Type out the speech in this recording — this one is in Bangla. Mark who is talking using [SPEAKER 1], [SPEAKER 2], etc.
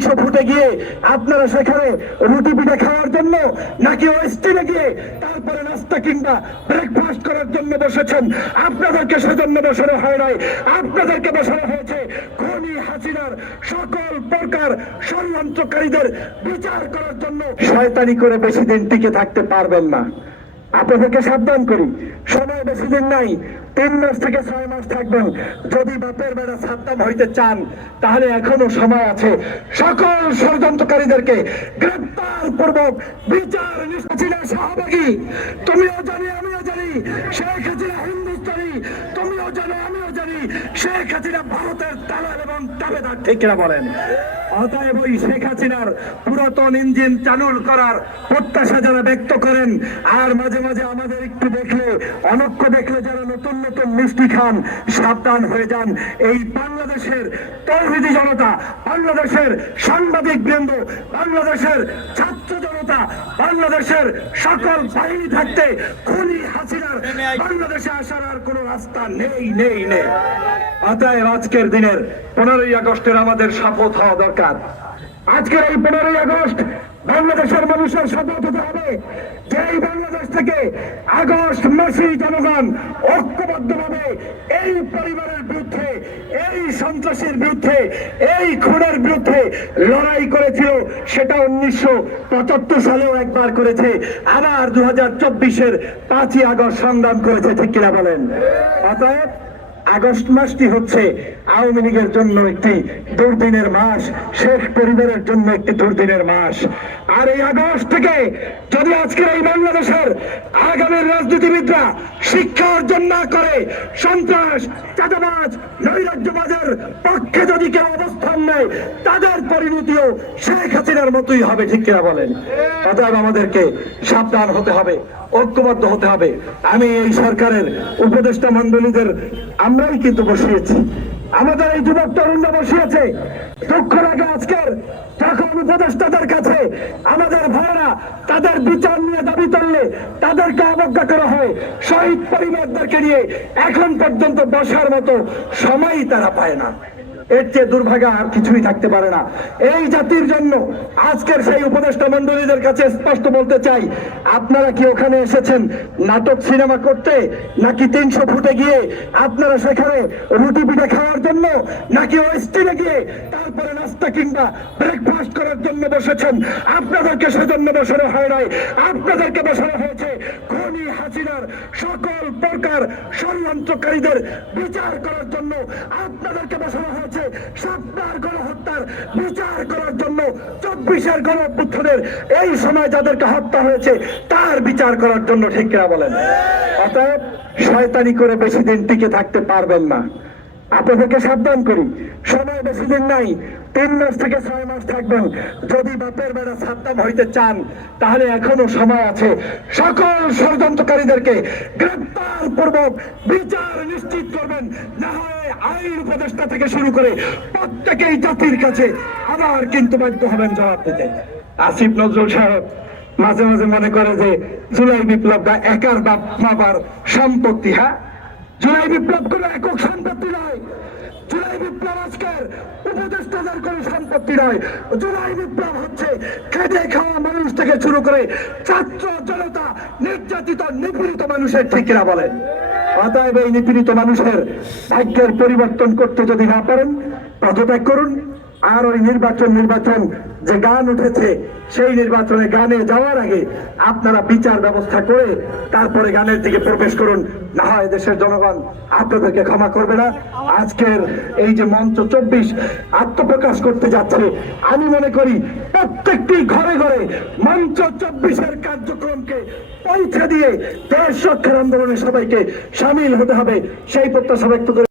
[SPEAKER 1] তিনশো ফুটে গিয়ে আপনারা সেখানে রুটি পিঠা খাওয়ার জন্য নাকি ওয়েস্টিনে গিয়ে তারপরে নাস্তা কিংবা ব্রেকফাস্ট করার জন্য বসেছেন? আপনাদেরকে সেজন্য বসানো হয় নাই। আপনাদেরকে বসানো হয়েছে খনি হাসিনার সকল প্রকার ষড়যন্ত্রকারীদের বিচার করার জন্য। শয়তানি করে বেশি দিন টিকে থাকতে পারবেন না। আপনাদেরকে সাবধান করি। সময় বেশি দিন নাই, তিন মাস থেকে ছয় মাস থাকবেন। যদি বাপের বেড়া সাবধান হইতে চান, তাহলে এখনও সময় আছে। সকল ষড়যন্ত্রকারীদেরকে গ্রেপ্তার পূর্বক বিচার নিশ্চিত সহভাগী তুমিও জানি, আমিও জানি, শেখ হাসিনা হিন্দুস্তানি। তুমিও জানো জানি শেখ হাসিনা ভারতের দালাল এবং দাবেদার, ঠিক কিনা বলেন? অতএব ওই শেখ হাসিনার পুরাতন ইঞ্জিন চালুর করার প্রত্যাশা যারা ব্যক্ত করেন, আর মাঝে মাঝে আমাদের একটু দেখলে, অনক্ষ দেখলে যারা নতুন নতুন মিষ্টি খান, সাবধান হয়ে যান। এই বাংলাদেশের তৌহিদি জনতা, বাংলাদেশের সাংবাদিক বৃন্দ, বাংলাদেশের ছাত্র জনতা বাংলাদেশের সকল বাহিনী থাকতে খুনি হাসিনার বাংলাদেশে আসার আর কোনো রাস্তা নেই নেই নেই। অতএব আজকের দিনের পনেরোই আগস্টের আমাদের শপথ হওয়া দরকার। আজকের এই পনেরোই আগস্ট বাংলাদেশের মানুষের শপথ হতে হবে। যে এই বাংলাদেশ থেকে আগস্ট মাসেই জনগণ ঐক্যবদ্ধভাবে এই পরিবারের বিরুদ্ধে এই সন্ত্রাসের বিরুদ্ধে, এই খুনের বিরুদ্ধে লড়াই করেছিল, সেটা উনিশশো পঁচাত্তর সালেও একবার করেছে, আবার দু হাজার চব্বিশের পাঁচই আগস্ট সংগ্রাম করেছে, ঠিক কিনা বলেন? অতএব আগস্ট মাসটি হচ্ছে আওয়ামী লীগের জন্য একটি দুর্দিনের মাস, শেষ পরিবারের জন্য একটি দুর্দিনের মাস। আর এই আগস্ট থেকে যদি আজকের এই বাংলাদেশের আগামীর রাজনীতিবিদরা শিক্ষা অর্জন না করে, সন্ত্রাস, চাঁদাবাজ নৈরাজ্যবাজের পক্ষে যদি কেউ অবস্থান নেয়, তাদের পরিণতিও শেখ হাসিনার মতোই হবে, ঠিক কিনা বলেন? অতএব আমাদেরকে সাবধান হতে হবে, ঐক্যবদ্ধ হতে হবে। আমি এই সরকারের উপদেষ্টা মন্ডলীদের আমরাই কিন্তু বসিয়েছি। আমাদের এই যুবক তরুণরা বসিয়েছে। দুঃখ লাগে আজকের যখন উপদেষ্টাদের কাছে। আমাদের ভাইয়েরা তাদের বিচার নিয়ে দাবি তুললে তাদেরকে অবজ্ঞা করা হয়। শহীদ পরিবারদেরকে নিয়ে এখন পর্যন্ত বসার মতো সময়ই তারা পায় না। এর চেয়ে দুর্ভাগা আর কিছুই থাকতে পারে না। এই জাতির জন্য আজকের সেই উপদেষ্টা মন্ডলীদের কাছে স্পষ্ট বলতে চাই, আপনারা কি ওখানে এসেছেন নাটক সিনেমা করতে, নাকি তিনশো ফুটে গিয়ে আপনারা সেখানে রুটি পিঠা খাওয়ার জন্য, নাকি ওয়েস্টিনে গিয়ে তারপরে নাস্তা কিংবা ব্রেকফাস্ট করার জন্য বসেছেন? আপনাদেরকে সেজন্য বসানো হয় নাই। আপনাদেরকে বসানো হয়েছে খনি হাসিনার সকল প্রকার ষড়যন্ত্রকারীদের বিচার করার জন্য। আপনাদেরকে বসানো হয়েছে সাতটার গণহত্যার বিচার করার জন্য চব্বিশের গণ এই সময় যাদেরকে হত্যা হয়েছে, তার বিচার করার জন্য ঠিক কিনা বলেন? অতএব, শয়তানি করে বেশি দিন টিকে থাকতে পারবেন না। আপনাদেরকে সাবধান করি। সময় বেশি দিন নাই, তিন মাস থেকে ছয় মাস থাকবেন। যদি বাপের বেড়া সাবধান হইতে চান, তাহলে এখনও সময় আছে। সকল ষড়যন্ত্রকারীদেরকে গ্রেপ্তার পূর্বক বিচার নিশ্চিত করবেন। না হয় আইন উপদেষ্টা থেকে শুরু করে প্রত্যেকেই জাতির কাছে আবার কিন্তু বাধ্য হবেন জবাব দিতে। আসিফ নজরুল সাহেব মাঝে মাঝে মনে করে যে, জুলাই বিপ্লবটা একার বাপ বাবার সম্পত্তি হ্যাঁ? জুলাই বিপ্লব কোনো একক সম্পত্তি নয়। জুলাই বিপ্লব আজকের উপদেষ্টাদের কোন সম্পত্তি নয়। জুলাই বিপ্লব হচ্ছে খেটে খাওয়া মানুষ থেকে শুরু করে ছাত্র জনতা, নির্যাতিত, নিপীড়িত মানুষের ঠিকিরা বলেন? অতএব এই নিপীড়িত মানুষের ভাগ্যের পরিবর্তন করতে যদি না পারেন, পদত্যাগ করুন। আর ওই নির্বাচন নির্বাচন যে গান উঠেছে, সেই নির্বাচনে গানে যাওয়ার আগে আপনারা বিচার ব্যবস্থা করে তারপরে গানের দিকে প্রবেশ করুন। না হয় দেশের জনগণ আপনাদেরকে ক্ষমা করবে না। আজকের এই যে মঞ্চ চব্বিশ আত্মপ্রকাশ করতে যাচ্ছে, আমি মনে করি প্রত্যেকটি ঘরে ঘরে মঞ্চ চব্বিশের কার্যক্রমকে পৌঁছে দিয়ে দেশ রক্ষার আন্দোলনে সবাইকে সামিল হতে হবে। সেই প্রত্যাশা ব্যক্ত করে